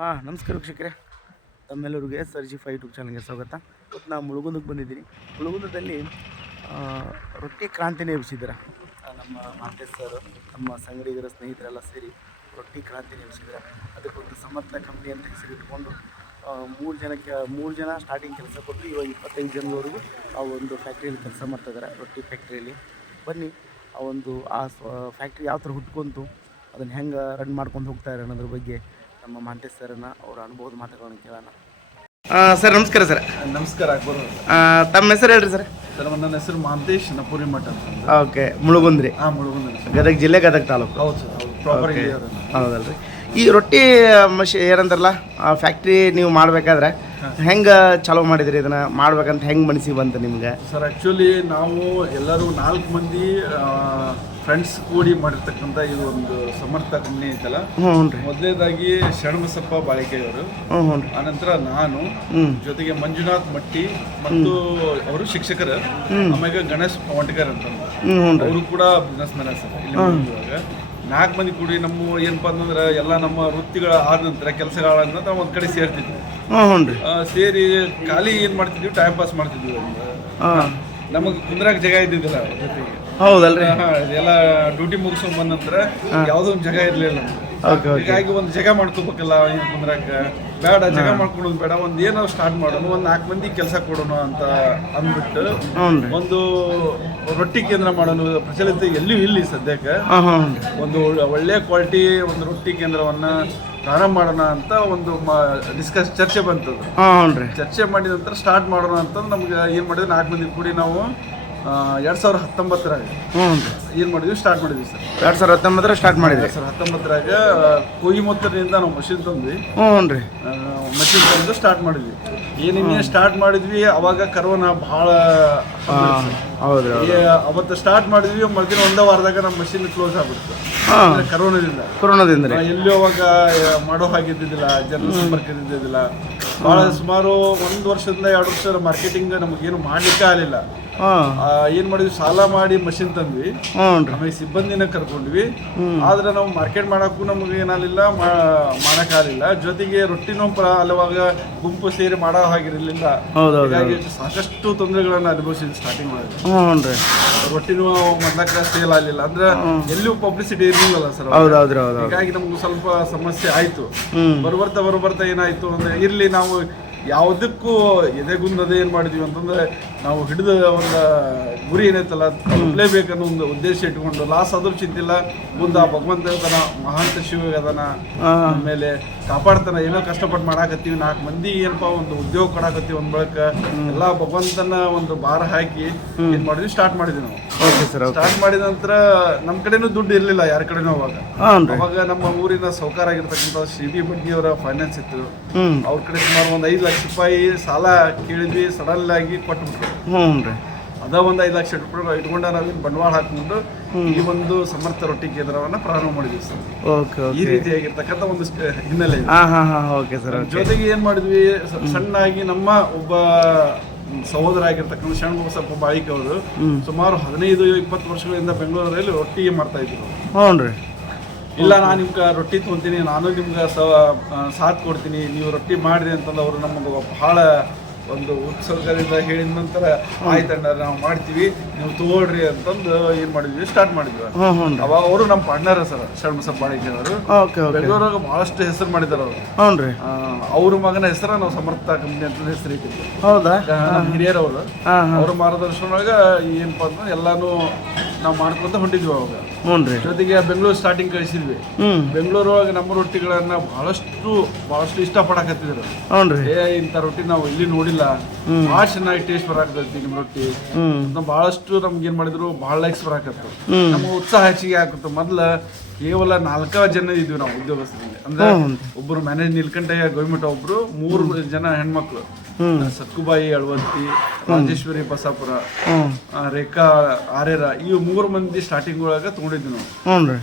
ಹಾಂ, ನಮಸ್ಕಾರ ವೀಕ್ಷಕರೇ. ತಮ್ಮೆಲ್ಲರಿಗೆ ಸರ್ಜಿ ಫೈ ಯೂಟ್ಯೂಬ್ ಚಾನಲ್ಗೆ ಸ್ವಾಗತ. ಇವತ್ತು ನಾವು ಮುಳುಗುಂದಕ್ಕೆ ಬಂದಿದ್ದೀನಿ. ಮುಳುಗುಂದದಲ್ಲಿ ರೊಟ್ಟಿ ಕ್ರಾಂತಿನೇ ಎಬ್ಬಿಸಿದ್ದಾರೆ. ನಮ್ಮ ಮಾರ್ಕೆಟ್ ಸರ್, ನಮ್ಮ ಸಂಗಡಿಗರ ಸ್ನೇಹಿತರೆಲ್ಲ ಸೇರಿ ರೊಟ್ಟಿ ಕ್ರಾಂತಿನೇ ಎಬ್ಬಿಸಿದ್ದಾರೆ. ಅದಕ್ಕೊಂದು ಸಮರ್ಥ ಕಂಪ್ನಿ ಅಂತ ಹೆಸರಿಟ್ಕೊಂಡು ಮೂರು ಜನಕ್ಕೆ, ಮೂರು ಜನ ಸ್ಟಾರ್ಟಿಂಗ್ ಕೆಲಸ ಕೊಟ್ಟು ಇವಾಗ ಇಪ್ಪತ್ತೈದು ಜನದವರೆಗೂ ಆ ಒಂದು ಫ್ಯಾಕ್ಟ್ರಿಯಲ್ಲಿ ಕೆಲಸ ಮಾಡ್ತಿದ್ದಾರೆ ರೊಟ್ಟಿ ಫ್ಯಾಕ್ಟ್ರಿಯಲ್ಲಿ ಬನ್ನಿ, ಆ ಒಂದು, ಆ ಫ್ಯಾಕ್ಟ್ರಿ ಯಾವ ಥರ ಹುಟ್ಕೊಂತು, ಅದನ್ನು ಹೆಂಗೆ ರನ್ ಮಾಡ್ಕೊಂಡು ಹೋಗ್ತಾರೆ ಅನ್ನೋದ್ರ ಬಗ್ಗೆ ನಮ್ಮ ಮಾಂತೇಶ್ ಸರ್ನ ಅವರ ಅನುಭವದ ಮಾತುಗಳನ್ನು ಕೇಳೋಣ. ಸರ್ ನಮಸ್ಕಾರ ಸರ್. ನಮಸ್ಕಾರ ಅಕ್ಬರ್ ತಮ್ಮ ಹೆಸರು ಹೇಳ್ರಿ ಸರ್. ಸರ್ ನನ್ನ ಹೆಸರು ಮಾಂತೇಶ್ ನಪುರಿ ಮಠ ಓಕೆ ಮುಳುಗುಂದ್ರಿ. ಹಾಂ ಮುಳುಗುಂದ್ರಿ ಗದಗ ಜಿಲ್ಲೆ ಗದಗ ತಾಲೂಕು. ಹೌದು ಸರ್ ಹೌದು. Proper Okay. ಹೌದಲ್ರಿ. ಈ ರೊಟ್ಟಿ ಮಷಿ ಆ ಫ್ಯಾಕ್ಟ್ರಿ ನೀವು ಮಾಡಬೇಕಾದ್ರೆ ಹೆಂಗೆ ಚಾಲೂ ಮಾಡಿದ್ರಿ ಇದನ್ನು? ಮಾಡ್ಬೇಕಂತ ಹೆಂಗೆ ಮನಸ್ಸಿಗೆ ಬಂತು ನಿಮ್ಗೆ? ಸರ್ ಆ್ಯಕ್ಚುಲಿ ನಾವು ಎಲ್ಲರೂ ನಾಲ್ಕು ಮಂದಿ ಫ್ರೆಂಡ್ಸ್ ಕೂಡಿ ಮಾಡಿರ್ತಕ್ಕಂಥ ಇದು ಒಂದು ಸಮರ್ಥ ಕಂಪ್ನಿ ಐತಲ್ಲ? ಹ್ಞೂ ರೀ. ಮೊದಲನೇದಾಗಿ ಶರಣಬಸಪ್ಪ ಬಾಳಿಕೆಯವರು. ಹ್ಞೂ ಹ್ಞೂ ರೀ. ಆನಂತರ ನಾನು ಜೊತೆಗೆ ಮಂಜುನಾಥ್ ಮಟ್ಟಿ ಮತ್ತು ಅವರು ಶಿಕ್ಷಕರು. ಆಮೇಲೆ ಗಣೇಶ್ ವಂಟಕರ್ ಅಂತ ಅವರು ಕೂಡ ಬಿಸ್ನೆಸ್ ಮ್ಯಾನ್ ಸರ್ ಇಲ್ಲಿ. ನಾಲ್ಕು ಮಂದಿ ಕೂಡಿ ನಮ್ಮ ಏನಪ್ಪ ಅಂತಂದ್ರೆ ಎಲ್ಲ ನಮ್ಮ ವೃತ್ತಿಗಳ ಆದ ನಂತರ ಕೆಲಸಗಳನ್ನ ನಾವು ಒಂದು ಕಡೆ ಸೇರ್ತಿದ್ವಿ. ಸೇರಿ ಖಾಲಿ ಏನು ಮಾಡ್ತಿದ್ವಿ? ಟೈಮ್ ಪಾಸ್ ಮಾಡ್ತಿದ್ವಿ ನಮಗೆ ಕುಂದ್ರಾಗ ಜಾಗ ಇದ್ದಿದ್ದಿಲ್ಲ ಜೊತೆಗೆ. ಹೌದಲ್ರಿ? ಎಲ್ಲ ಡ್ಯೂಟಿ ಮುಗಿಸ್ಕೊಂಡ್ ಬಂದ ನಂತರ ಯಾವುದೋ ಒಂದು ಜಗ ಇರಲಿಲ್ಲ ಹೀಗಾಗಿ ಒಂದು ಜಗ ಮಾಡ್ಕೋಬೇಕಲ್ಲ ಇದು ಬಂದ್ರಾಗ. ಬೇಡ ಜಗ ಮಾಡ್ಕೊಳೋದು ಬೇಡ. ಒಂದು ಏನೋ ಸ್ಟಾರ್ಟ್ ಮಾಡೋಣ ಒಂದು ನಾಲ್ಕು ಮಂದಿ ಕೆಲಸ ಕೊಡೋಣ ಅಂತ ಅಂದ್ಬಿಟ್ಟು ಒಂದು ರೊಟ್ಟಿ ಕೇಂದ್ರ ಮಾಡೋಣ ಪ್ರಚಲಿತ ಎಲ್ಲೂ ಇಲ್ಲಿ ಸದ್ಯಕ್ಕೆ. ಒಂದು ಒಳ್ಳೆ- ಕ್ವಾಲಿಟಿ ಒಂದು ರೊಟ್ಟಿ ಕೇಂದ್ರವನ್ನ ಪ್ರಾರಂಭ ಮಾಡೋಣ ಅಂತ ಒಂದು ಡಿಸ್ಕಸ್ ಚರ್ಚೆ ಬಂತದ್ರಿ ಚರ್ಚೆ ಮಾಡಿದ ನಂತರ ಸ್ಟಾರ್ಟ್ ಮಾಡೋಣ ಅಂತ ನಮ್ಗೆ ಏನು ಮಾಡಿದ್ರು ನಾಲ್ಕು ಮಂದಿ ಕೂಡಿ ನಾವು ಎರಡು ಸಾವಿರ ಹತ್ತೊಂಬತ್ತರಾಗ. ಏನು ಮಾಡಿದ್ವಿ? ಸ್ಟಾರ್ಟ್ ಮಾಡಿದ್ವಿ ಸರ್. ಎರಡು ಸಾವಿರದ ಹತ್ತೊಂಬತ್ತರ ಸ್ಟಾರ್ಟ್ ಮಾಡಿದ್ರಿ ಸರ್ ಹತ್ತೊಂಬತ್ತರಾಗ ಕೊಯಿಮತ್ತೂರಿನಿಂದ ನಾವು ಮಷಿನ್ ತಂದ್ವಿ. ಹ್ಞೂ ರೀ. ಮಷಿನ್ ತಂದು ಸ್ಟಾರ್ಟ್ ಮಾಡಿದ್ವಿ. ಏನೇನೇ ಸ್ಟಾರ್ಟ್ ಮಾಡಿದ್ವಿ ಅವಾಗ ಕರೋನಾ ಭಾಳ ಹೌದು ಅವತ್ತು ಸ್ಟಾರ್ಟ್ ಮಾಡಿದ್ವಿ ಮರುದಿನ ಒಂದೇ ವಾರದಾಗ ನಮ್ಮ ಮಷಿನ್ ಕ್ಲೋಸ್ ಆಗ್ಬಿಡ್ತು. ಅಂದ್ರೆ ಕರೋನಾದಿಂದ. ಎಲ್ಲಿ ಅವಾಗ ಮಾಡೋ ಹಾಗಿದ್ದಿದ್ದಿಲ್ಲ ಜನರ ಸಂಪರ್ಕ ಇದ್ದಿದ್ದಿಲ್ಲ. ಬಹಳ ಸುಮಾರು ಒಂದು ವರ್ಷದಿಂದ ಎರಡು ವರ್ಷ ಮಾರ್ಕೆಟಿಂಗ್ ನಮಗೇನು ಮಾಡ್ಲಿಕ್ಕೆ ಆಗಲಿಲ್ಲ. ಏನ್ ಮಾಡಿದ್ವಿ ಸಾಲ ಮಾಡಿ ಮಷಿನ್ ತಂದ್ವಿ. ಆಮೇಲೆ ಸಿಬ್ಬಂದಿನ ಕರ್ಕೊಂಡ್ವಿ. ಆದ್ರೆ ನಾವು ಮಾರ್ಕೆಟ್ ಮಾಡಕ್ಕೂ ನಮಗೆ ಏನಾಗಲಿಲ್ಲ ಮಾಡೋಕ್ಕಾಗಲಿಲ್ಲ ಜೊತೆಗೆ ರೊಟ್ಟಿನೂ ಪ್ರ ಅಲ್ಲವಾಗ ಗುಂಪು ಸೇರಿ ಮಾಡೋ ಹಾಗಿರಲಿಲ್ಲ. ಹೀಗಾಗಿ ಸಾಕಷ್ಟು ತೊಂದರೆಗಳನ್ನ ಅನುಭವಿಸಿದ್ವಿ ಸ್ಟಾರ್ಟಿಂಗ್ ಮಾಡಿದ್ವಿ ಹ್ಞೂ ರೀ. ರೊಟ್ಟಿನೂ ಮೊದ್ಲಕ್ಕ ಸೇಲ್ ಆಗಲಿಲ್ಲ. ಅಂದ್ರೆ ಎಲ್ಲಿಯೂ ಪಬ್ಲಿಸಿಟಿ ಇರಲಿಲ್ಲ ಸರ್ ಹೌದು ಹೌದು ಹೌದು ಹೀಗಾಗಿ ನಮ್ಗೆ ಸ್ವಲ್ಪ ಸಮಸ್ಯೆ ಆಯ್ತು. ಬರ್ಬರ್ತಾ ಬರ್ಬರ್ತಾ ಏನಾಯ್ತು ಅಂದ್ರೆ ಇರ್ಲಿ ನಾವು ಯಾವುದಕ್ಕೂ ಎದೆಗುಂದದೆ ಏನು ಮಾಡಿದ್ವಿ ಅಂತಂದ್ರೆ ನಾವು ಹಿಡಿದ ಒಂದು ಗುರಿ ಏನೈತಲ್ಲ ತಲುಪಲೇಬೇಕನ್ನೋ ಒಂದು ಉದ್ದೇಶ ಇಟ್ಕೊಂಡು ಲಾಸ್ ಆದ್ರೂ ಚಿಂತಿಲ್ಲ. ಮುಂದೆ ಆ ಭಗವಂತ ಇರ್ತಾನ ಮಹಾಂತ ಶಿವ ಅದನ ಆಮೇಲೆ ಕಾಪಾಡ್ತಾನ ಏನೋ ಕಷ್ಟಪಟ್ಟು ಮಾಡಾಕತ್ತೀವಿ ನಾಲ್ಕು ಮಂದಿ ಏನಪ್ಪ ಒಂದು ಉದ್ಯೋಗ ಕೊಡಾಕತ್ತೀವಿ ಒಂದ್ ಬಳಕ. ಎಲ್ಲ ಭಗವಂತನ ಒಂದು ಭಾರ ಹಾಕಿ ಇದು ಮಾಡಿದ್ವಿ? ಸ್ಟಾರ್ಟ್ ಮಾಡಿದ್ವಿ ನಾವು. ಓಕೆ ಸರ್ ಓಕೆ ಸ್ಟಾರ್ಟ್ ಮಾಡಿದ ನಂತರ ನಮ್ಮ ಕಡೆನೂ ದುಡ್ಡು ಇರಲಿಲ್ಲ ಯಾರ ಕಡೆನೂ ಅವಾಗ. ಅವಾಗ ನಮ್ಮ ಊರಿನ ಸೌಕಾರ ಆಗಿರ್ತಕ್ಕಂಥ ಶ್ರೀ ಬಿ ಬಡ್ಡಿಯವರ ಫೈನಾನ್ಸ್ ಇತ್ತು. ಅವ್ರ ಕಡೆ ಸುಮಾರು ಒಂದು ಐದು ಲಕ್ಷ ರೂಪಾಯಿ ಸಾಲ ಕೇಳಿದ್ವಿ ಸಡನ್ ಆಗಿ ಕೊಟ್ಬಿಟ್ರು. ಹ್ಞೂ ರೀ ಅದ ಒಂದು ಐದು ಲಕ್ಷ ರೂಪಾಯಿ ಇಟ್ಕೊಂಡ ನಾವೇನು ಬಂಡವಾಳ ಹಾಕೊಂಡು ಈ ಒಂದು ಸಮರ್ಥ ರೊಟ್ಟಿ ಕೇಂದ್ರವನ್ನ ಪ್ರಾರಂಭ ಮಾಡಿದ್ವಿ ಸರ್. ಓಕೆ ಈ ರೀತಿಯಾಗಿರ್ತಕ್ಕಂಥ ಒಂದು ಹಿನ್ನೆಲೆ ಇದೆ. ಓಕೆ ಸರ್ ಜೊತೆಗೆ ಏನ್ ಮಾಡಿದ್ವಿ ಸ- ಸಣ್ಣಾಗಿ ನಮ್ಮ ಒಬ್ಬ ಸಹೋದರ ಆಗಿರ್ತಕ್ಕಂಥ ಸ್ವಲ್ಪ ಬಾಳಿಕೆ ಅವರು ಸುಮಾರು ಹದಿನೈದು ಇಪ್ಪತ್ತು ವರ್ಷಗಳಿಂದ ಬೆಂಗಳೂರಲ್ಲಿ ರೊಟ್ಟಿ ಮಾಡ್ತಾ ಇದ್ರು. ಹ್ಞೂ ರೀ. ಇಲ್ಲ ನಾನು ನಿಮ್ಗೆ ರೊಟ್ಟಿ ತೊಗೊಂತೀನಿ ನಾನು ನಿಮ್ಗೆ ಸ ಆ, ಸಾಥ್ ಕೊಡ್ತೀನಿ ನೀವು ರೊಟ್ಟಿ ಮಾಡಿರಿ ಅಂತಂದು ಅವರು ನಮಗೆ ಬಹಳ ಒಂದು ಉತ್ಸವದಿಂದ ಹೇಳಿದ ನಂತರ ಆಯ್ತಣ್ಣ ನಾವು ಮಾಡ್ತೀವಿ. ನೀವು ತಗೊಳ್ರಿ ಅಂತಂದು ಏನ್ ಮಾಡಿದ್ವಿ ಸ್ಟಾರ್ಟ್ ಮಾಡಿದ್ವಿ ಅವಾಗ ಅವರು ನಮ್ಮ ಪಾರ್ಟ್ನರ್ ಸರ್ ಶರಣಬಸಪ್ಪ ಬಾಳಿಕೆ ಅವರು ಬೆಂಗಳೂರಾಗ ಬಹಳಷ್ಟು ಹೆಸರು ಮಾಡಿದಾರ ಅವರು. ಹೌನ್ರಿ ಅವ್ರ ಮಗನ ಹೆಸರ ನಾವು ಸಮರ್ಥ ಕಂಪ್ನಿ ಅಂತ ಹೆಸರು ಇಟ್ಟಿದ್ವಿ ಹೌದಾ? ಹಿರಿಯರವರು. ಅವ್ರ ಮಾರ್ಗದರ್ಶನ ಅವ್ರ ಮಾರ್ಗದರ್ಶನೊಳಗ ಏನಪ್ಪ ಅಂದ್ರೆ ಎಲ್ಲಾನು ನಾವು ಮಾಡ್ಕೊಂತ ಹೊಂಟಿದ್ವಿ ಅವಾಗ. ಹ್ಞೂ ರೀ. ಜೊತೆಗೆ ಬೆಂಗಳೂರು ಸ್ಟಾರ್ಟಿಂಗ್ ಕಳಿಸಿದ್ವಿ. ಹ್ಞೂ ಬೆಂಗಳೂರೊಳಗೆ ನಮ್ಮ ರೊಟ್ಟಿಗಳನ್ನ ಬಹಳಷ್ಟು ಬಹಳಷ್ಟು ಇಷ್ಟಪಡಕತ್ತಿದ್ರು. ಹ್ಞೂ ರೀ. ಏ ಇಂಥ ರೊಟ್ಟಿ ನಾವು ಇಲ್ಲಿ ನೋಡಿಲ್ಲ. ಭಾಳ ಚೆನ್ನಾಗಿ ಟೇಸ್ಟ್ ಬರಾಕತ್ತೈತಿ ನಿಮ್ಮ ರೊಟ್ಟಿ. ಅಂತ ಬಹಳಷ್ಟು ನಮ್ಗೆ ಏನ್ ಮಾಡಿದ್ರು ಬಹಳ ಲೈಕ್ಸ್ ಬರಾಕತ್ತು. ನಮ್ಮ ಉತ್ಸಾಹ ಹೆಚ್ಚಿಗೆ ಆಗುತ್ತೆ ಮೊದ್ಲ ಕೇವಲ ನಾಲ್ಕ ಜನ ಇದ್ವಿ ನಾವು ಉದ್ಯೋಗಸ್ಥರಲ್ಲಿ. ಅಂದ್ರೆ ಒಬ್ಬರು ಮ್ಯಾನೇಜ್ ನಿಲ್ಕಂಠಯ್ಯ ಗೋವಿಮಠ ಒಬ್ರು ಮೂರು ಜನ ಹೆಣ್ಮಕ್ಳು. ಸತ್ಕುಬಾಯಿ ಸಕ್ಕುಬಾಯಿ ಅಳವಂತಿ ರಾಜೇಶ್ವರಿ ಬಸಾಪುರ ರೇಖಾ ಆರ್ಯರ ಈ ಮೂರು ಮಂದಿ ಸ್ಟಾರ್ಟಿಂಗ್ ಒಳಗ ತಗೊಂಡಿದ್ವಿ ನಾವು.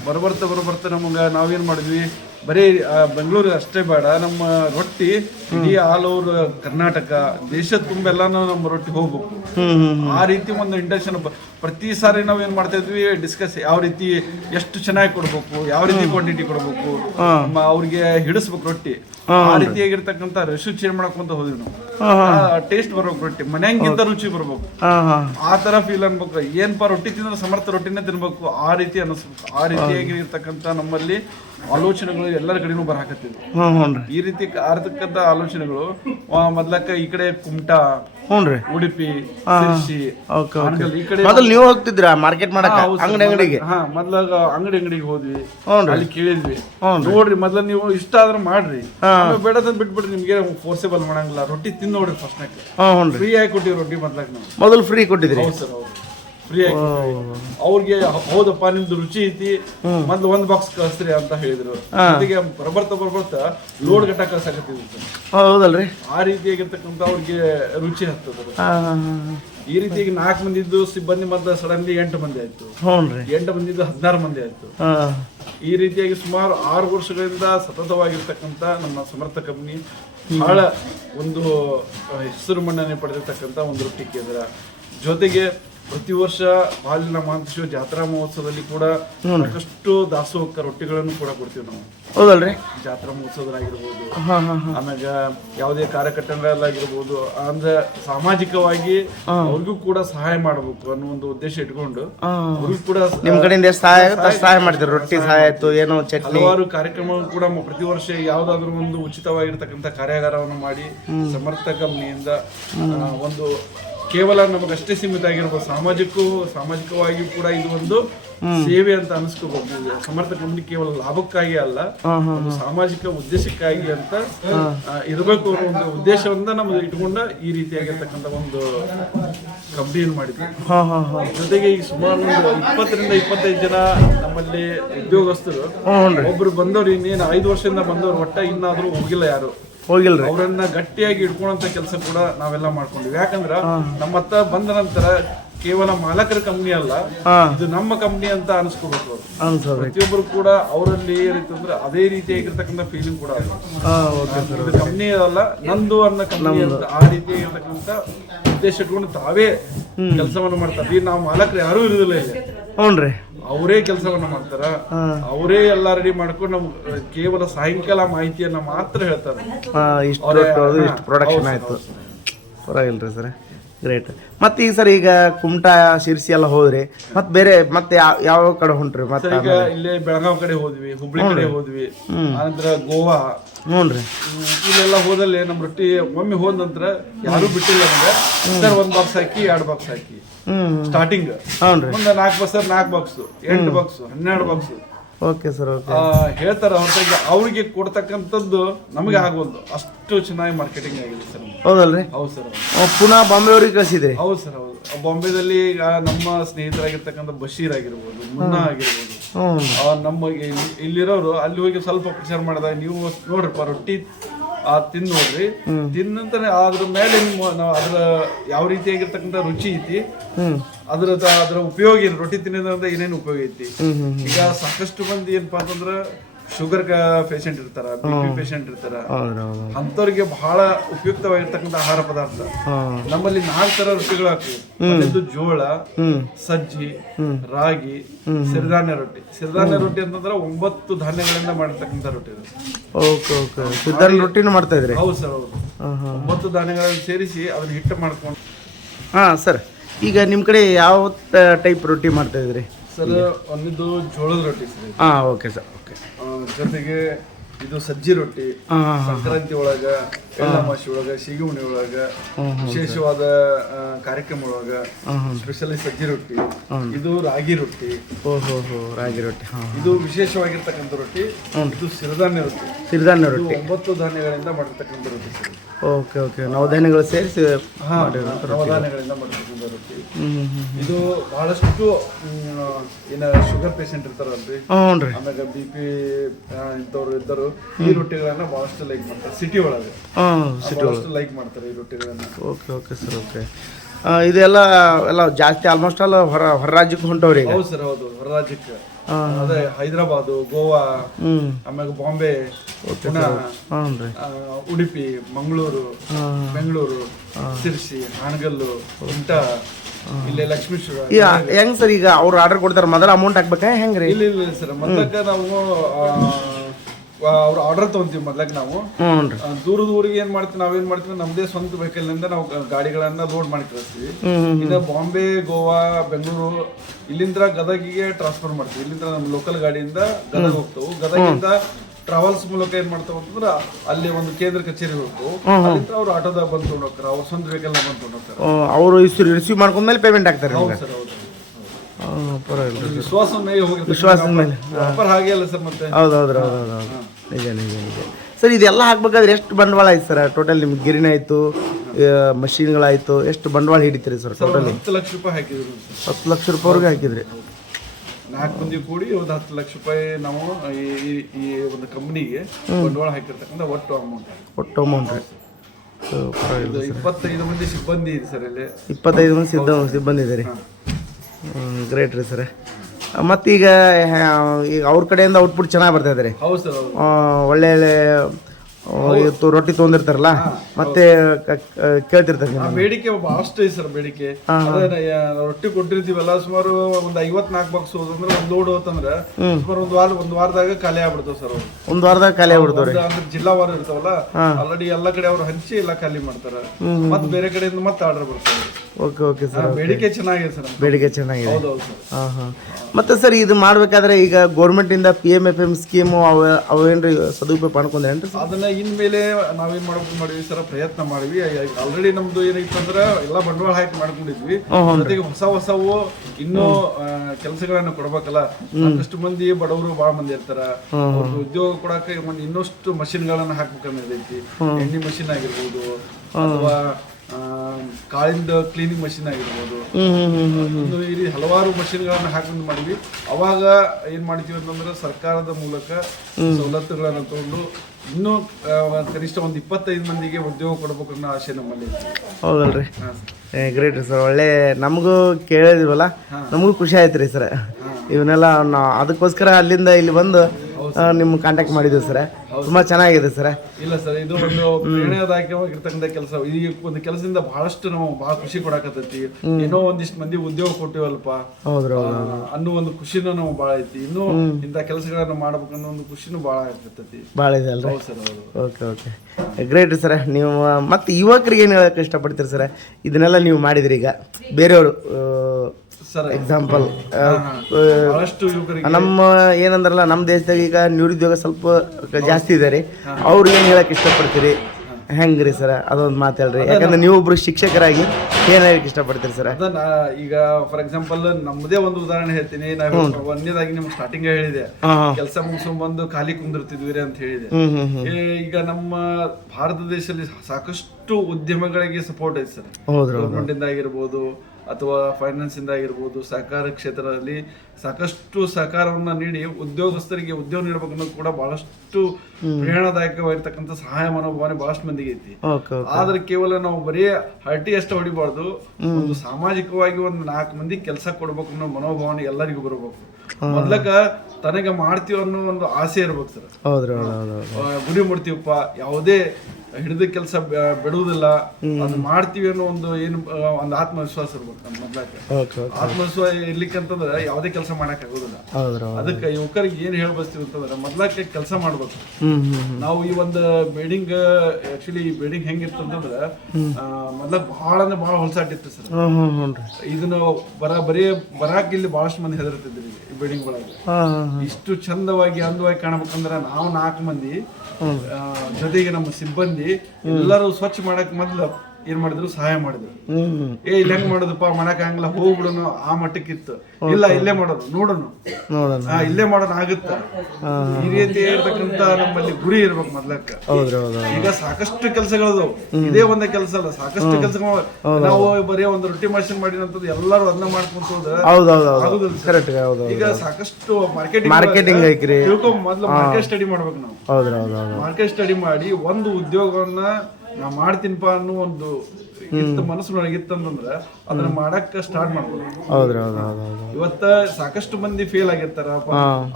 ಬರಬರ್ತ ಬರಬರ್ತ ನಮಗೆ ನಾವೇನ್ ಮಾಡಿದ್ವಿ? ಬರೀ ಬೆಂಗಳೂರು ಅಷ್ಟೇ ಬೇಡ ನಮ್ಮ ರೊಟ್ಟಿ ಇಡೀ ಆಲ್ ಓವರ್ ಕರ್ನಾಟಕ ದೇಶದ ತುಂಬೆಲ್ಲಾನು ನಮ್ಮ ರೊಟ್ಟಿ ಹೋಗ್ಬೇಕು. ಆ ರೀತಿ ಒಂದು ಇಂಟೆನ್ಷನ್ ಪ್ರತಿ ಸಾರಿ ನಾವು ಏನ್ ಮಾಡ್ತಾ ಇದ್ವಿ ಡಿಸ್ಕಸ್ ಯಾವ ರೀತಿ ಎಷ್ಟು ಚೆನ್ನಾಗಿ ಕೊಡ್ಬೇಕು ಯಾವ ರೀತಿ ಕ್ವಾಂಟಿಟಿ ಕೊಡ್ಬೇಕು ಅವ್ರಿಗೆ ಹಿಡಿಸ್ಬೇಕು ರೊಟ್ಟಿ. ಆ ರೀತಿಯಾಗಿರ್ತಕ್ಕಂಥ ರುಚಿ ಚೇಂಜ್ ಮಾಡಕೊಂತ ಹೋದ್ವಿ ನಾವು. ಟೇಸ್ಟ್ ಬರ್ಬೇಕು ರೊಟ್ಟಿ ಮನ್ಯಾಂಗಿಂತ ರುಚಿ ಬರ್ಬೇಕು. ಆ ತರ ಫೀಲ್ ಅನ್ಬೇಕು. ಏನ್ಪಾ ರೊಟ್ಟಿ ತಿಂದ್ರೆ ಸಮರ್ಥ ರೊಟ್ಟಿನೇ ತಿನ್ಬೇಕು ಆ ರೀತಿ ಅನಿಸ್ಬೇಕು ಆ ರೀತಿಯಾಗಿರ್ತಕ್ಕಂಥ ನಮ್ಮಲ್ಲಿ ಆಲೋಚನೆಗಳು ಎಲ್ಲರ ಕಡೆನೂ ಬರಾಕತ್ತಿದ್ವು ಹ್ಞೂ ಹ್ಞೂ ರೀ. ಈ ರೀತಿ ಆರ್ತಕ್ಕಂಥ ಆಲೋಚನೆಗಳು ಆ, ಮೊದ್ಲಕ್ಕ ಈ ಕಡೆ ಕುಮಟಾ ಹ್ಞೂ ರೀ. ಉಡುಪಿ ಶಿರ್ಸಿ ಓಕೆ ಹಾನಗಲ್ ಈ ಕಡೆ ಮೊದಲು ನೀವು ಹೋಗ್ತಿದ್ರಾ ಮಾರ್ಕೆಟ್ ಮಾಡಕ್ಕೆ? ಅಂಗಡಿ ಅಂಗಡಿಗೆ? ಹಾ ಮೊದ್ಲಾಗ ಅಂಗಡಿ ಅಂಗಡಿಗೆ ಹೋದ್ವಿ. ಹ್ಞೂ ರೀ. ಅಲ್ಲಿ ಕೇಳಿದ್ವಿ. ಹ್ಞೂ ನೋಡ್ರಿ ಮೊದ್ಲ ನೀವು ಇಷ್ಟ ಆದ್ರೆ ಮಾಡ್ರಿ. ಆಮೇಲೆ ಬೇಡ ಅಂತ ಬಿಟ್ಬಿಡ್ರಿ ನಿಮ್ಗೆ ಫೋರ್ಸೇಬಲ್ ಮಾಡಂಗಿಲ್ಲ. ರೊಟ್ಟಿ ತಿಂದ್ ನೋಡ್ರಿ ಫಸ್ಟ್ ಹ್ಞೂ ಫ್ರೀ ಆಗಿ ಕೊಟ್ಟಿವಿ ರೊಟ್ಟಿ ಮೊದ್ಲಾಗ ನಾವು. ಮೊದಲು ಫ್ರೀ ಕೊಟ್ಟಿದ್ರಿ? ಹೌದು ಸರ್ ಹೌದು. ಫ್ರೀ ಆಗಿ ಅವ್ರಿಗೆ ಹೌದಪ್ಪ ನಿಮ್ದು ರುಚಿ ಐತಿ. ಮೊದ್ಲು ಒಂದ್ ಬಾಕ್ಸ್ ಕಳಿಸ್ರಿ ಅಂತ ಹೇಳಿದ್ರು. ಜೊತೆಗೆ ಬರಬರ್ತ ಬರ್ಬರ್ತ ಲೋಡ್ ಗಟ್ಟ ಕಳ್ಸಾಕತ್ತಿದ್ರು ಹೌದಲ್ರಿ? ಆ ರೀತಿಯಾಗಿರ್ತಕ್ಕಂಥ ಅವ್ರಿಗೆ ರುಚಿ ಹತ್ತದ. ಈ ರೀತಿಯಾಗಿ ನಾಲ್ಕು ಮಂದಿದು ಸಿಬ್ಬಂದಿ ಮತ್ತೆ ಸಡನ್ಲಿ ಎಂಟು ಮಂದಿ ಆಯ್ತು. ಎಂಟು ಮಂದಿ ಮಂದಿದ್ದು ಹದಿನಾರು ಮಂದಿ ಆಯ್ತು. ಈ ರೀತಿಯಾಗಿ ಸುಮಾರು ಆರು ವರ್ಷಗಳಿಂದ ಸತತವಾಗಿರ್ತಕ್ಕಂಥ ನಮ್ಮ ಸಮರ್ಥ ಕಂಪ್ನಿ ಬಹಳ ಒಂದು ಹೆಸರು ಮನ್ನಣೆ ಪಡೆದಿರ್ತಕ್ಕಂಥ ಒಂದು ರೊಟ್ಟಿ ಕೇಂದ್ರ ಜೊತೆಗೆ ಪ್ರತಿ ವರ್ಷ ಹಾಲಿನ ಮಹಾಂತೇಶ್ವರ ಜಾತ್ರಾ ಮಹೋತ್ಸವದಲ್ಲಿ ಕೂಡ ಸಾಕಷ್ಟು ದಾಸೋಹಕ್ಕ ರೊಟ್ಟಿಗಳನ್ನು ಕೂಡ ಕೊಡ್ತೀವಿ ನಾವು. ಹೌದಲ್ರಿ? ಜಾತ್ರಾ ಮಹೋತ್ಸವದಾಗಿರ್ಬೋದು ಆಮ್ಯಾಗ ಯಾವುದೇ ಕಾರ್ಯಕರ್ತಗಳಾಗಿರ್ಬೋದು ಅಂದ್ರೆ ಸಾಮಾಜಿಕವಾಗಿ ಅವ್ರಿಗೂ ಕೂಡ ಸಹಾಯ ಮಾಡಬೇಕು ಅನ್ನೋ ಒಂದು ಉದ್ದೇಶ ಇಟ್ಕೊಂಡು ಅವ್ರಿಗೂ ಕೂಡ ನಿಮ್ಮ ಕಡೆಯಿಂದ ಸಹಾಯ ಸಹಾಯ ಮಾಡ್ತೀರಿ? ರೊಟ್ಟಿ ಸಹಾಯ ಆಯ್ತು ಏನೋ ಚಟ್ನಿ? ಹಲವಾರು ಕಾರ್ಯಕ್ರಮಗಳು ಕೂಡ ಪ್ರತಿ ವರ್ಷ ಯಾವ್ದಾದ್ರು ಒಂದು ಉಚಿತವಾಗಿರ್ತಕ್ಕಂಥ ಕಾರ್ಯಾಗಾರವನ್ನು ಮಾಡಿ ಸಮರ್ಥ ಕಂಪ್ನಿಯಿಂದ ಒಂದು ಕೇವಲ ನಮಗಷ್ಟೇ ಸೀಮಿತ ಆಗಿರ್ಬೋದು ಸಾಮಾಜಿಕ ಸಾಮಾಜಿಕವಾಗಿ ಕೂಡ ಇದು ಒಂದು ಸೇವೆ ಅಂತ ಅನಿಸ್ಕೋಬಹುದು. ಸಮರ್ಥ ಕಂಪನಿ ಕೇವಲ ಲಾಭಕ್ಕಾಗಿ ಅಲ್ಲ ಒಂದು ಸಾಮಾಜಿಕ ಉದ್ದೇಶಕ್ಕಾಗಿ ಅಂತ ಇರಬೇಕು ಅನ್ನೋ ಒಂದು ಉದ್ದೇಶವನ್ನ ನಮ್ಗೆ ಇಟ್ಕೊಂಡ ಈ ರೀತಿಯಾಗಿರ್ತಕ್ಕಂಥ ಒಂದು ಕಂಪ್ನಿಯನ್ನು ಮಾಡಿದ್ವಿ. ಜೊತೆಗೆ ಈ ಸುಮಾರು ಒಂದು ಇಪ್ಪತ್ತರಿಂದ ಇಪ್ಪತ್ತೈದು ಜನ ನಮ್ಮಲ್ಲಿ ಉದ್ಯೋಗಸ್ಥರು. ಒಬ್ರು ಬಂದವ್ರು ಇನ್ನೇನು ಐದು ವರ್ಷದಿಂದ ಬಂದವ್ರು ಒಟ್ಟ ಇನ್ನಾದ್ರೂ ಹೋಗಿಲ್ಲ ಯಾರು. ಹೋಗಿಲ್ರಿ. ಅವರನ್ನ ಗಟ್ಟಿಯಾಗಿ ಇಟ್ಕೊಳ್ಳೋಂತ ಕೆಲಸ ಕೂಡ ನಾವೆಲ್ಲ ಮಾಡ್ಕೊಂಡಿವಿ. ಯಾಕಂದ್ರ ನಮ್ಮ ಹತ್ತ ಬಂದ ನಂತರ ಕೇವಲ ಮಾಲಕರ ಕಂಪ್ನಿ ಅಲ್ಲ ಇದು ನಮ್ಮ ಕಂಪ್ನಿ ಅಂತ ಅನ್ಸ್ಕೋಬೇಕು ಪ್ರತಿಯೊಬ್ಬರು ಕೂಡ ಅವರಲ್ಲಿ ಏನಿತ್ತಂದ್ರೆ ಅದೇ ರೀತಿಯಾಗಿರ್ತಕ್ಕಂಥ ಫೀಲಿಂಗ್ ಕೂಡ ಕಂಪ್ನಿ ಅಲ್ಲ ನಂದು ಅನ್ನೋ ಕಂಪ್ನಿ ಅಂತ ಆ ರೀತಿಯಾಗಿರ್ತಕ್ಕಂಥ ಉದ್ದೇಶ ಇಟ್ಕೊಂಡು ತಾವೇ ಕೆಲಸವನ್ನು ಮಾಡ್ತಾರೆ. ಈಗ ನಾವು ಮಾಲಕರು ಯಾರು ಇರುದಿಲ್ಲ ಇಲ್ಲಿ. ಹ್ಞೂ ರೀ ಅವರೇ ಕೆಲಸವನ್ನ ಮಾಡ್ತಾರ. ಅವರೇ ಎಲ್ಲ ರೆಡಿ ಮಾಡ್ಕೊಂಡು ನಮ್ಗೆ ಕೇವಲ ಸಾಯಂಕಾಲ ಮಾಹಿತಿಯನ್ನ ಮಾತ್ರ ಹೇಳ್ತಾರೆ. ಇಷ್ಟು ಪ್ರೊಡಕ್ಷನ್ ಆಯ್ತು. ಪರವಾಗಿಲ್ಲ ಸರ್. ಗ್ರೇಟ್ ಮತ್ತೆ ಈಗ ಸರ್ ಈಗ ಕುಮಟಾ ಶಿರ್ಸಿ ಎಲ್ಲ ಹೋದ್ರಿ ಮತ್ತೆ ಬೇರೆ ಮತ್ತೆ ಯಾವ ಕಡೆ ಹೊಂಟ್ರಿ ಮತ್ತೆ ಈಗ ಇಲ್ಲೇ ಬೆಳಗಾವ್ ಕಡೆ ಹೋದ್ವಿ ಹುಬ್ಳಿ ಕಡೆ ಹೋದ್ವಿ ಆನಂತರ ಗೋವಾ. ಹ್ಞೂ ರೀ. ಇಲ್ಲೆಲ್ಲ ಹೋದಲ್ಲಿ ನಮ್ಮ ರೊಟ್ಟಿ ಒಮ್ಮೆ ಹೋದ ನಂತರ ಯಾರು ಬಿಟ್ಟಿಲ್ಲ ಅಂದ್ರೆ ಸರ್ ಒಂದ್ ಬಾಕ್ಸ್ ಹಾಕಿ ಎರಡು ಬಾಕ್ಸ್ ಹಾಕಿ. ಸ್ಟಾರ್ಟಿಂಗ್ ಮುಂದೆ ನಾಲ್ಕು ಬಸ್ ನಾಲ್ಕು ಬಾಕ್ಸ್ ಎಂಟು ಬಾಕ್ಸ್ ಹನ್ನೆರಡು ಬಾಕ್ಸ್ ಓಕೆ ಸರ್ ಓಕೆ ಹೇಳ್ತಾರ ಹೊರತಾಗಿ ಅವ್ರಿಗೆ ಕೊಡ್ತಕ್ಕಂಥದ್ದು ನಮಗೆ ಆಗೋದು. ಅಷ್ಟು ಚೆನ್ನಾಗಿ ಮಾರ್ಕೆಟಿಂಗ್ ಆಗಿದೆ ಸರ್. ಹೌದಲ್ರಿ? ಹೌದು ಸರ್ ಪುನಃ ಬಾಂಬೆ ಅವ್ರಿಗೆ ಕಳಿಸಿದ್ರಿ? ಹೌದು ಸರ್ ಹೌದು. ಬಾಂಬೆದಲ್ಲಿ ಈಗ ನಮ್ಮ ಸ್ನೇಹಿತರಾಗಿರ್ತಕ್ಕಂಥ ಬಶೀರ್ ಆಗಿರ್ಬೋದು ಮುನ್ನಾ ಆಗಿರ್ಬೋದು. ನಮ್ಮ ಇಲ್ಲಿ- ಇಲ್ಲಿರೋರು ಅಲ್ಲಿ ಹೋಗಿ ಸ್ವಲ್ಪ ಪ್ರಚಾರ ಮಾಡಿದಾಗ ನೀವು ನೋಡ್ರಿಪ್ಪ ರೊಟ್ಟಿ ಆ ತಿಂದು ನೋಡ್ರಿ. ತಿನ್ನಂತಾನೆ ಅದ್ರ ಮೇಲೆ ನಿಮ್ಮ ಅದ್ರ ಯಾವ ರೀತಿಯಾಗಿರ್ತಕ್ಕಂಥ ರುಚಿ ಐತಿ ಹ್ಞೂ ಅದ್ರ ಅದ್ರ ಉಪಯೋಗ ಏನು? ರೊಟ್ಟಿ ತಿನ್ನೋದ್ರಿಂದ ಏನೇನು ಉಪಯೋಗ ಐತಿ? ಈಗ ಸಾಕಷ್ಟು ಮಂದಿ ಏನಪ್ಪಾ ಅಂತಂದ್ರ ಶುಗರ್ ಪೇಷಂಟ್ ಇರ್ತಾರ ಬಿಪಿ ಪೇಷಂಟ್ ಇರ್ತಾರ. ಅಂತವ್ರಿಗೆ ಬಹಳ ಉಪಯುಕ್ತವಾಗಿರ್ತಕ್ಕಂಥ ಆಹಾರ ಪದಾರ್ಥ. ನಮ್ಮಲ್ಲಿ ನಾಲ್ಕು ತರ ರೊಟ್ಟಿಗಳು ಒಂದು ಜೋಳ ಸಜ್ಜಿ ರಾಗಿ ಸಿರಿಧಾನ್ಯ ರೊಟ್ಟಿ. ಸಿರಿಧಾನ್ಯ ರೊಟ್ಟಿ ಅಂತಂದ್ರೆ ಒಂಬತ್ತು ಧಾನ್ಯಗಳಿಂದ ಮಾಡಿರ್ತಕ್ಕಂಥ ರೊಟ್ಟಿ ಸಿರಿಧಾನ್ಯ ರೊಟ್ಟಿನೂ ಮಾಡ್ತಾ ಇದ್ರಿ? ಹೌದು ಸರ್ ಹೌದು. ಒಂಬತ್ತು ಧಾನ್ಯಗಳನ್ನು ಸೇರಿಸಿ ಅದನ್ನ ಹಿಟ್ಟು ಮಾಡ್ಕೊಂಡು ಹಾ ಸರ್. ಈಗ ನಿಮ್ಮ ಕಡೆ ಯಾವ ಟೈಪ್ ರೊಟ್ಟಿ ಮಾಡ್ತಾ ಇದ್ರಿ ಸರ್ ಒಂದಿದ್ದು ಜೋಳದ ರೊಟ್ಟಿ ಸರ್. ಹಾಂ ಓಕೆ ಸರ್ ಓಕೆ ಜೊತೆಗೆ ಇದು ಸಜ್ಜಿ ರೊಟ್ಟಿ ಸಂಕ್ರಾಂತಿ ಒಳಗ ಎಳ್ಳಮಾಸಿ ಒಳಗ ಸಿಗುಣಿ ಒಳಗ ವಿಶೇಷವಾದ ಕಾರ್ಯಕ್ರಮ ಒಳಗ ಸ್ಪೆಷಲಿ ಸಜ್ಜಿ ರೊಟ್ಟಿ ಇದು ರಾಗಿ ರೊಟ್ಟಿ. ರಾಗಿ ರೊಟ್ಟಿ. ಇದು ವಿಶೇಷವಾಗಿರ್ತಕ್ಕಂಥ ರೊಟ್ಟಿ ಇದು ಸಿರಿಧಾನ್ಯ ರೊಟ್ಟಿ. ಸಿರಿಧಾನ್ಯ ರೊಟ್ಟಿ. ಒಂಬತ್ತು ಧಾನ್ಯಗಳಿಂದ ಮಾಡಿರ್ತಕ್ಕಂಥ ರೊಟ್ಟಿ ಸರ್. Okay okay. ನವಧಾನ್ಯಗಳು ಸೇರಿಸಿ ನವಧಾನ್ಯಗಳಿಂದ ಮಾಡಿರ್ತಕ್ಕಂಥ ರೊಟ್ಟಿ. ಇದು ಬಹಳಷ್ಟು ಏನ ಶುಗರ್ ಪೇಷಂಟ್ ಇರ್ತಾರಲ್ರಿ? ಹ್ಞೂ ರೀ. ಆಮ್ಯಾಗ ಬಿ ಪಿ ಇಂಥವ್ರು ಇದ್ದರು ಈ ರೊಟ್ಟಿಗಳನ್ನ ಬಹಳಷ್ಟು ಲೈಕ್ ಮಾಡ್ತಾರೆ ಸಿಟಿ ಒಳಗೆ. ಹಾಂ ಬಹಳಷ್ಟು ಲೈಕ್ ಮಾಡ್ತಾರೆ ಈ ರೊಟ್ಟಿಗಳನ್ನ. ಓಕೆ ಓಕೆ ಸರ್ ಓಕೆ ಇದೆಲ್ಲ ಎಲ್ಲ ಜಾಸ್ತಿ ಆಲ್ಮೋಸ್ಟ್ ಆಲ್ ಹೊರ ಹೊರ ರಾಜ್ಯಕ್ಕೆ ಹೊಂಟವ್ರಿ ಈಗ. ಹೌದು ಸರ್ ಹೌದು ಹೊರ ರಾಜ್ಯಕ್ಕೆ. ಅದೇ ಹೈದರಾಬಾದ್ ಗೋವಾ ಹ್ಞೂ ಆಮ್ಯಾಗ ಬಾಂಬೆ ಪುಣೆ ಹ್ಞೂ ರೀ. ಆ, ಉಡುಪಿ ಮಂಗಳೂರು ಬೆಂಗಳೂರು ಶಿರ್ಸಿ ಹಾನಗಲ್ಲು ಉಂಟ ಇಲ್ಲೇ ಲಕ್ಷ್ಮೀಶ್ವರ ಈಗ ಹೆಂಗ್ ಸರ್ ಈಗ ಅವ್ರು ಆರ್ಡರ್ ಕೊಡ್ತಾರೆ? ಮೊದಲ ಅಮೌಂಟ್ ಹಾಕ್ಬೇಕಾ? ಹೆಂಗ್ ರೀ ಇಲ್ಲ ಇಲ್ಲ ಸರ್. ಮೊದಲಕ್ಕೆ ನಾವು ಅವ್ರ ಆರ್ಡರ್ ತಗೊಂತೀವಿ ಮೊದ್ಲಕ್ಕೆ ನಾವು. ದೂರ ಆ, ದೂರದ ಊರಿಗೆ ಏನ್ ಮಾಡ್ತೀವಿ ನಾವೇನ್ ಮಾಡ್ತೀವಿ ನಮ್ದೇ ಸ್ವಂತ ವೆಹಿಕಲ್ನಿಂದ ನಾವು ಗ- ಗಾಡಿಗಳನ್ನ ಲೋಡ್ ಮಾಡಿ ಕಳಿಸ್ತೀವಿ ಇನ್ನ ಬಾಂಬೆ ಗೋವಾ ಬೆಂಗಳೂರು ಇಲ್ಲಿಂದ ಗದಗಿಗೆ ಟ್ರಾನ್ಸ್ಫರ್ ಮಾಡ್ತೀವಿ. ಇಲ್ಲಿಂದ ನಮ್ಮ ಲೋಕಲ್ ಗಾಡಿಯಿಂದ ಗದಗ ಹೋಗ್ತಾವು. ಗದಗಿಂದ ಟ್ರಾವೆಲ್ಸ್ ಮೂಲಕ ಏನ್ ಮಾಡ್ತಾವ ಅಂತಂದ್ರ ಅಲ್ಲಿ ಒಂದು ಕೇಂದ್ರ ಕಚೇರಿ ಹೋಗ್ತಾವು ಅಲ್ಲಿಂದ ಅವ್ರು ಆಟೋದಾಗ ಬಂದು ತೊಗೊಂಡೋಗ್ತಾರೆ ಅವ್ರ ಸ್ವಂತ ವೆಹಿಕಲ್ ಬಂದು ತಗೊಂಡ್ ಅವರು ಅವರು ರಿಸೀವ್ ಮಾಡ್ಕೊಂಡ್ಮೇಲೆ ಪೇಮೆಂಟ್ ಆಗ್ತಾರೆ ಹೌದು ಸರ್ ಹೌದು ಪರವಾಗಿಲ್ಲ. ವಿಶ್ವಾಸದ ಮೇಲೆ ಹೋಗಿರ್ತಾರೆ. ವಿಶ್ವಾಸದ ಮೇಲೆ. ವ್ಯಾಪಾರ ಹಾಗೆ ಅಲ್ಲ ಸರ್ ಮತ್ತೆ. ಹೌದು ಹೌದು ಹೌದು ಹೌದು ಹೌದು. ನಿಜ ನಿಜ ನಿಜ. ಸರ್ ಇದೆಲ್ಲ ಹಾಕ್ಬೇಕಾದ್ರೆ ಎಷ್ಟು ಬಂಡವಾಳ ಆಯ್ತು ಸರ್? ಟೋಟಲ್ ನಿಮ್ಗೆ ಗಿರಿನ ಆಯಿತು ಮಷಿನ್ಗಳಾಯಿತು ಎಷ್ಟು ಬಂಡವಾಳ ಹಿಡಿತೀರಿ ಸರ್ ಟೋಟಲ್ ಹತ್ತು ಲಕ್ಷ ರೂಪಾಯಿ ಹಾಕಿದ್ರು ಹತ್ತು ಲಕ್ಷ ರೂಪಾಯಿವರೆಗೆ ಹಾಕಿದ್ರಿ. ನಾಲ್ಕು ಮಂದಿ ಕೂಡಿ ಒಂದು ಹತ್ತು ಲಕ್ಷ ರೂಪಾಯಿ ನಾವು ಈ ಈ- ಒಂದು ಕಂಪ್ನಿಗೆ ಬಂಡವಾಳ ಹಾಕಿರ್ತಕ್ಕಂಥ ಒಟ್ಟು ಅಮೌಂಟ್ ಒಟ್ಟು ಅಮೌಂಟ್ ರೀ. ಇದು ಇಪ್ಪತ್ತೈದು ಮಂದಿ ಸಿಬ್ಬಂದಿ ಇದೆ ಸರ್ ಇಲ್ಲಿ. ಇಪ್ಪತ್ತೈದು ಮಂದಿ ಸಿದ್ಧ ಸಿಬ್ಬಂದಿ ಇದೆ ರೀ. ಗ್ರೇಟ್ ರೀ ಸರ್. ಮತ್ತೀಗ ಈಗ ಅವ್ರ ಕಡೆಯಿಂದ ಔಟ್ಪುಟ್ ಚೆನ್ನಾಗಿ ಬರ್ತಾ ಇದೆ ರೀ. ಹೌದು ಸರ್ ಒಳ್ಳೆ ಒಳ್ಳೆ ಇವತ್ತು ರೊಟ್ಟಿ ತೊಗೊಂಡಿರ್ತಾರಲ್ಲ? ಮತ್ತೆ ಕೇಳ್ತಿರ್ತಾರೆ ಆ. ಬೇಡಿಕೆ ಬಹಳಷ್ಟು ಐತೆ ಸರ್ ಬೇಡಿಕೆ. ಅದೇ ರೊಟ್ಟಿ ಕೊಟ್ಟಿರ್ತೀವಲ್ಲ ಸುಮಾರು ಒಂದು ಐವತ್ನಾಲ್ಕು ಬಾಕ್ಸ್ ಹೋದಂದ್ರೆ ಒಂದು ಲೋಡ್ ಹೋತಂದ್ರೆ ಸುಮಾರು ಒಂದು ವಾರ ಒಂದ್ ವಾರದಾಗ ಖಾಲಿ ಆಗ್ಬಿಡ್ತಾವ ಸರ್ ಒಂದ್ ಒಂದು ವಾರದಾಗ ಖಾಲಿ ಆಗ್ಬಿಡ್ತಾವ್ರಿ ಜಿಲ್ಲಾ ಅಂದ್ರೆ ಜಿಲ್ಲಾವಾರು ಇರ್ತಾವಲ್ಲ ಆಲ್ರೆಡಿ ಎಲ್ಲ ಕಡೆ ಅವ್ರು ಹಂಚಿ ಎಲ್ಲ ಖಾಲಿ ಮಾಡ್ತಾರ. ಮತ್ತೆ ಬೇರೆ ಕಡೆಯಿಂದ ಮತ್ತೆ ಆರ್ಡರ್ ಬರ್ತಾರೆ ಓಕೆ ಓಕೆ ಸರ್ ಬೇಡಿಕೆ ಚೆನ್ನಾಗಿದೆ ಸರ್ ಬೇಡಿಕೆ ಚೆನ್ನಾಗಿದೆ. ಹಾಂ ಹಾಂ. ಮತ್ತೆ ಸರ್ ಇದು ಮಾಡಬೇಕಾದ್ರೆ ಈಗ ಗೌರ್ಮೆಂಟಿಂದ P M F M scheme ಅವ ಅವೇನ್ರಿ ಸದುಪಯೋಗ ಮಾಡ್ಕೊಂಡ್ರೇನ್ರಿ ಅದನ್ನ ಇನ್ಮೇಲೆ ನಾವೇನ್ ಮಾಡ್ಬೇಕು ಮಾಡಿದ್ವಿ ಸರ ಪ್ರಯತ್ನ ಮಾಡಿವಿ ಆಲ್ರೆಡಿ ನಮ್ದು ಏನೈತೆ ಅಂದ್ರೆ ಎಲ್ಲ ಬಂಡವಾಳ ಹಾಕಿ ಮಾಡ್ಕೊಂಡಿದ್ವಿ. ಜೊತೆಗೆ ಹೊಸ ಹೊಸವು ಇನ್ನೂ ಕೆಲಸಗಳನ್ನ ಕೊಡ್ಬೇಕಲ್ಲ. ಸಾಕಷ್ಟು ಮಂದಿ ಬಡವರು ಬಹಳ ಮಂದಿ ಇರ್ತಾರ. ಅವ್ರಿಗೆ ಉದ್ಯೋಗ ಕೊಡಕ್ಕೆ ಇನ್ನಷ್ಟು ಮಷಿನ್ಗಳನ್ನ ಹಾಕ್ಬೇಕನ್ನೋದೈತಿ. ಎಣ್ಣೆ ಮಷಿನ್ ಆಗಿರ್ಬೋದು ಅಥವಾ ಕಾಳಿಂದ ಕ್ಲೀನಿಂಗ್ ಮಷಿನ್ ಆಗಿರ್ಬೋದು. ಇಲ್ಲಿ ಇನ್ನು ಈ ರೀತಿ ಹಲವಾರು ಮಷಿನ್ಗಳನ್ನ ಹಾಕೊಂಡು ಮಾಡಿದ್ವಿ. ಅವಾಗ ಏನ್ ಮಾಡ್ತೀವಿ ಅಂತಂದ್ರೆ ಸರ್ಕಾರದ ಮೂಲಕ ಸವಲತ್ತುಗಳನ್ನ ತಗೊಂಡು ಇನ್ನೂ ಕನಿಷ್ಠ ಒಂದು ಇಪ್ಪತ್ತೈದು ಮಂದಿಗೆ ಉದ್ಯೋಗ ಕೊಡ್ಬೇಕು ಅನ್ನೋ ಆಸೆ ನಮ್ಮಲ್ಲಿ. ಹೌದಲ್ರಿ? ಗ್ರೇಟ್ ರೀ ಸರ್ ಒಳ್ಳೆ ನಮಗೂ ಕೇಳಿದ್ವಲ್ಲ? ನಮಗೂ ಖುಷಿ ಆಯ್ತು ರೀ ಸರ್ ಇವನ್ನೆಲ್ಲ ಅದಕ್ಕೋಸ್ಕರ ಅಲ್ಲಿಂದ ಇಲ್ಲಿ ಬಂದು ನಿಮ್ಮ ಕಾಂಟ್ಯಾಕ್ಟ್ ಮಾಡಿದ್ದೀವಿ ಸರ್. ತುಂಬಾ ಚೆನ್ನಾಗಿದೆ ಸರ್. ಇಲ್ಲ ಸರ್ ಇದು ಒಂದು ಪ್ರೇರಣಾದಾಯಕವಾಗಿರ್ತಕ್ಕಂಥ ಕೆಲಸ. ಈ ಒಂದು ಕೆಲಸದಿಂದ ಬಹಳಷ್ಟು ನಾವು ಬಹಳ ಖುಷಿ ಕೊಡಕತ್ತೈತಿ. ಏನೋ ಒಂದಿಷ್ಟು ಮಂದಿ ಉದ್ಯೋಗ ಕೊಟ್ಟಿವಲ್ಪ. ಅನ್ನೋ ಒಂದು ಖುಷಿನೂ ನಾವು ಬಹಳ ಐತಿ. ಇನ್ನೂ ಇಂಥ ಕೆಲಸಗಳನ್ನ ಮಾಡ್ಬೇಕು ಅನ್ನೋ ಒಂದು ಖುಷಿನೂ ಬಹಳ ಆಗ್ತೈತಿ ಬಹಳ ಇದೆ ಅಲ್ಲ sir okay okay. Great sir. ನೀವು ಮತ್ತೆ ಯುವಕರಿಗೆ ಏನು ಹೇಳಕ್ಕೆ ಇಷ್ಟಪಡ್ತೀರಿ ಸರ್? ಇದನ್ನೆಲ್ಲ ನೀವು ಮಾಡಿದ್ರಿ ಈಗ. ಬೇರೆಯವರು ಎಕ್ಸಾಂಪಲ್ ಬಹಳಷ್ಟು ನಮ್ಮ ಏನಂದ್ರಲ್ಲ ನಮ್ಮ ದೇಶದಾಗ ಈಗ ನಿರುದ್ಯೋಗ ಸ್ವಲ್ಪ ಜಾಸ್ತಿ ಇದೆ ರೀ. ಅವ್ರು ಏನು ಹೇಳಕ್ಕೆ ಇಷ್ಟಪಡ್ತೀರಿ? ಹೆಂಗ್ರಿ ಸರ್? ಅದೊಂದು ಮಾತಾಡ್ರಿ ಹೇಳ್ರಿ. ಯಾಕಂದ್ರೆ ನೀವು ಒಬ್ರು ಶಿಕ್ಷಕರಾಗಿ ಏನ್ ಹೇಳಕ್ ಇಷ್ಟಪಡ್ತೀರಿ ಸರ್? ಈಗ ಫಾರ್ ಎಕ್ಸಾಂಪಲ್ ನಮ್ದೇ ಒಂದು ಉದಾಹರಣೆ ಹೇಳ್ತೀನಿ. ನಾವು ಒಂದೇದಾಗಿ ನಿಮ್ಗೆ ಸ್ಟಾರ್ಟಿಂಗ್ ಹೇಳಿದೆ. ಕೆಲಸ ಮುಗಿಸ್ಕೊಂಡ್ ಬಂದು ಖಾಲಿ ಕುಂದಿರ್ತಿದ್ವಿ ರೀ ಅಂತ ಹೇಳಿದೆ. ಈಗ ನಮ್ಮ ಭಾರತ ದೇಶದಲ್ಲಿ ಸಾಕಷ್ಟು ಉದ್ಯಮಗಳಿಗೆ ಸಪೋರ್ಟ್ ಐತೆ ಸರ್. ಗವರ್ಮೆಂಟ್ ಗೌರ್ಮೆಂಟ್ ಇಂದ ಆಗಿರ್ಬೋದು ಅಥವಾ ಫೈನಾನ್ಸ್ ಇಂದ ಆಗಿರ್ಬೋದು ಸಹಕಾರ ಕ್ಷೇತ್ರದಲ್ಲಿ ಸಾಕಷ್ಟು ಸಹಕಾರವನ್ನ ನೀಡಿ ಉದ್ಯೋಗಸ್ಥರಿಗೆ ಉದ್ಯೋಗ ನೀಡಬೇಕು ಅನ್ನೋದು ಕೂಡ ಬಹಳಷ್ಟು ಪ್ರೇರಣಾದಾಯಕವಾಗಿರ್ತಕ್ಕಂಥ ಸಹಾಯ ಮನೋಭಾವನೆ ಬಹಳಷ್ಟು ಮಂದಿಗೆ ಐತಿ. ಆದ್ರೆ ಕೇವಲ ನಾವು ಬರೀ ಹರಟಿ ಅಷ್ಟೇ ಹೊಡಿಬಾರ್ದು ಒಂದು ಸಾಮಾಜಿಕವಾಗಿ ಒಂದು ನಾಲ್ಕು ಮಂದಿ ಕೆಲಸ ಕೊಡ್ಬೇಕು ಅನ್ನೋ ಮನೋಭಾವನೆ ಎಲ್ಲರಿಗೂ ಬರಬೇಕು. ಮೊದ್ಲಕ ತನಗೆ ಮಾಡ್ತೀವಿ ಅನ್ನೋ ಒಂದು ಆಸೆ ಇರ್ಬೇಕು ಸರ್. ಗುರಿ ಮುಡ್ತೀವಪ್ಪ ಯಾವುದೇ ಹಿಡಿದ ಕೆಲಸ ಬಿಡುವುದಿಲ್ಲ. ಅದು ಮಾಡ್ತೀವಿ ಅನ್ನೋ ಒಂದು ಏನು ಒಂದು ಆತ್ಮವಿಶ್ವಾಸ ಇರ್ಬೇಕು ನಮ್ಮ ಮೊದ್ಲಕ ಆತ್ಮವಿಶ್ವಾಸ ಇರ್ಲಿಕ್ಕಂತಂದ್ರೆ ಯಾವುದೇ ಕೆಲಸ ಮಾಡಕ್ ಆಗೋದಿಲ್ಲ. ಅದಕ್ಕೆ ಯುವಕರಿಗೆ ಏನ್ ಹೇಳ್ಬಸ್ತೀವಿ ಅಂತಂದ್ರೆ ಮೊದ್ಲಕ್ಕೆ ಕೆಲಸ ಮಾಡ್ಬೇಕು. ನಾವು ಈ ಒಂದು ಬಿಲ್ಡಿಂಗ್ ಆಕ್ಚುಲಿ ಈ ಬಿಲ್ಡಿಂಗ್ ಹೆಂಗಿರ್ತಂತಂದ್ರೆ ಮೊದ್ಲ ಬಹಳ ಅಂದ್ರೆ ಬಹಳ ಹೊಲಸಾಟಿತ್ತು ಸರ್. ಇದನ್ನ ಬರ ಬರೀ ಬರಾಕ್ ಇಲ್ಲಿ ಬಹಳಷ್ಟು ಮಂದಿ ಹೆದರ್ತಿದ್ರಿ ಈ ಬಿಲ್ಡಿಂಗ್ ಒಳಗೆ. ಇಷ್ಟು ಚಂದವಾಗಿ ಅಂದವಾಗಿ ಕಾಣ್ಬೇಕಂದ್ರೆ ನಾವು ನಾಲ್ಕು ಮಂದಿ ಜೊತೆಗೆ ನಮ್ಮ ಸಿಬ್ಬಂದಿ ಎಲ್ಲರೂ ಸ್ವಚ್ಛ ಮಾಡಕ್ ಮೊದ್ಲು ಏನ್ ಮಾಡಿದ್ರು? ಸಹಾಯ ಮಾಡಿದ್ರು. ಏ ಇಲ್ಲಿ ಹೆಂಗ್ ಮಾಡೋದಪ್ಪ? ಮಾಡಕ್ ಆಗಲ್ಲ ಹೋಗ್ಬಿಡೋನು ಆ ಮಟ್ಟಕ್ಕಿತ್ತು ಇಲ್ಲ ಇಲ್ಲೇ ಮಾಡೋದು. ನೋಡೋನು. ನೋಡೋಣ ಆ, ಇಲ್ಲೇ ಮಾಡೋಣ ಆಗುತ್ತ. ಈ ರೀತಿ ಇರ್ತಕ್ಕಂತ ನಮ್ಮಲ್ಲಿ ಗುರಿ ಇರ್ಬೇಕು ಮೊದ್ಲಕ್ಕ. ಹೌದ್ರಿ ಹೌದು ಈಗ ಸಾಕಷ್ಟು ಕೆಲಸಗಳದು ಇದೇ ಒಂದೇ ಕೆಲಸ ಅಲ್ಲ ಸಾಕಷ್ಟು ಕೆಲಸ ನಾವು ಬರೀ ಒಂದು ರೊಟ್ಟಿ ಮಷಿನ್ ಮಾಡಿದಂತದ್ದು ಎಲ್ಲರೂ ಅದನ್ನ ಮಾಡ್ಕೊಂತ ಹೋದ್ರೆ ಹೌದು ಹೌದು ಹೌದು. ಆಗುದಿಲ್ಲ ಸರ್. ಕರೆಕ್ಟ್ ಹೌದು ಈಗ ಸಾಕಷ್ಟು ಮಾರ್ಕೆಟಿಂಗ್ ಮಾರ್ಕೆಟಿಂಗ್ ಐಕ್ರಿ. ತಿಳ್ಕೊಂಡ್ ಮೊದ್ಲು ಮಾರ್ಕೆಟ್ ಸ್ಟಡಿ ಮಾಡ್ಬೇಕು ನಾವು. ಹೌದ್ರಿ ಹೌದು ಹೌದು. ಮಾರ್ಕೆಟ್ ಸ್ಟಡಿ ಮಾಡಿ ಒಂದು ಉದ್ಯೋಗವನ್ನ ನಾ ಮಾಡ್ತೀನಿಪ್ಪ ಅನ್ನೋ ಒಂದು ಮನಸ್ಸು ಮನಸ್ಸಿನೊಳಗೆ ಇತ್ತಂದ್ರೆ ಅದನ್ನ ಮಾಡಕ್ ಸ್ಟಾರ್ಟ್ ಮಾಡ್ಬೋದು. ಹೌದ್ರಿ ಹೌದು ಹೌದು ಹೌದು ಇವತ್ತ ಸಾಕಷ್ಟು ಮಂದಿ ಫೇಲ್ ಆಗಿರ್ತಾರ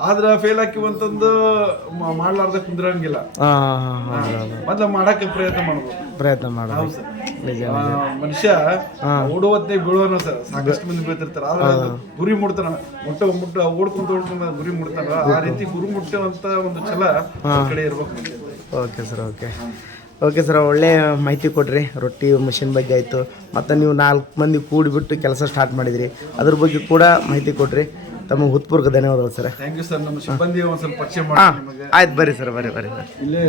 ಆದ್ರ ಫೇಲ್ ಹಾಕಿವಂತಂದು ಮಾಡ್ಲಾರ್ದ ಕುಂದ್ರಂಗಿಲ್ಲ. ಹಾ ಹಾಂ ಹಾಂ ಮೊದ್ಲ ಮಾಡಕ್ಕೆ ಪ್ರಯತ್ನ ಮಾಡ್ಬೋದು. ಪ್ರಯತ್ನ ಮಾಡೋದು ಹೌದು ಸರ್. ನಿಜ ಆ, ಮನುಷ್ಯ ಓಡುವತ್ತೆ ಬೀಳೋನು ಸರ್. ಸಾಕಷ್ಟು ಮಂದಿ ಬೀಳ್ತಿರ್ತಾರ. ಆದ್ರೆ ಅದು ಗುರಿ ಮುಡ್ತಾನ ಮುಟ್ಟ ಮುಟ್ಟ ಓಡ್ಕೊಂತ ಓಡ್ಕೊಂತ ಗುರಿ ಮುಡ್ತಾನ ಆ ರೀತಿ ಗುರಿ ಮುಟ್ಟುವಂತ ಒಂದು ಛಲ ಅವ್ರ ಕಡೆ ಇರ್ಬೇಕು okay sir okay. Okay sir ಒಳ್ಳೆಯ ಮಾಹಿತಿ ಕೊಡ್ರಿ ರೊಟ್ಟಿ ಮಿಷಿನ್ ಬಗ್ಗೆ ಆಯಿತು. ಮತ್ತು ನೀವು ನಾಲ್ಕು ಮಂದಿ ಕೂಡಿಬಿಟ್ಟು ಕೆಲಸ ಸ್ಟಾರ್ಟ್ ಮಾಡಿದ್ರಿ. ಅದ್ರ ಬಗ್ಗೆ ಕೂಡ ಮಾಹಿತಿ ಕೊಡ್ರಿ ತಮ್ಮ ಹೃತ್ಪೂರ್ವಕ ಧನ್ಯವಾದಗಳು ಸರ್. ಥ್ಯಾಂಕ್ ಯು ಸರ್ ನಮ್ಮ ಸಿಬ್ಬಂದಿ ಒಂದು ಸ್ವಲ್ಪ ಪರಿಚಯ ಮಾಡಿ ಆಯ್ತು ಬರ್ರಿ ಸರ್ ಬರ್ರಿ ಬರ್ರಿ ಇಲ್ಲೇ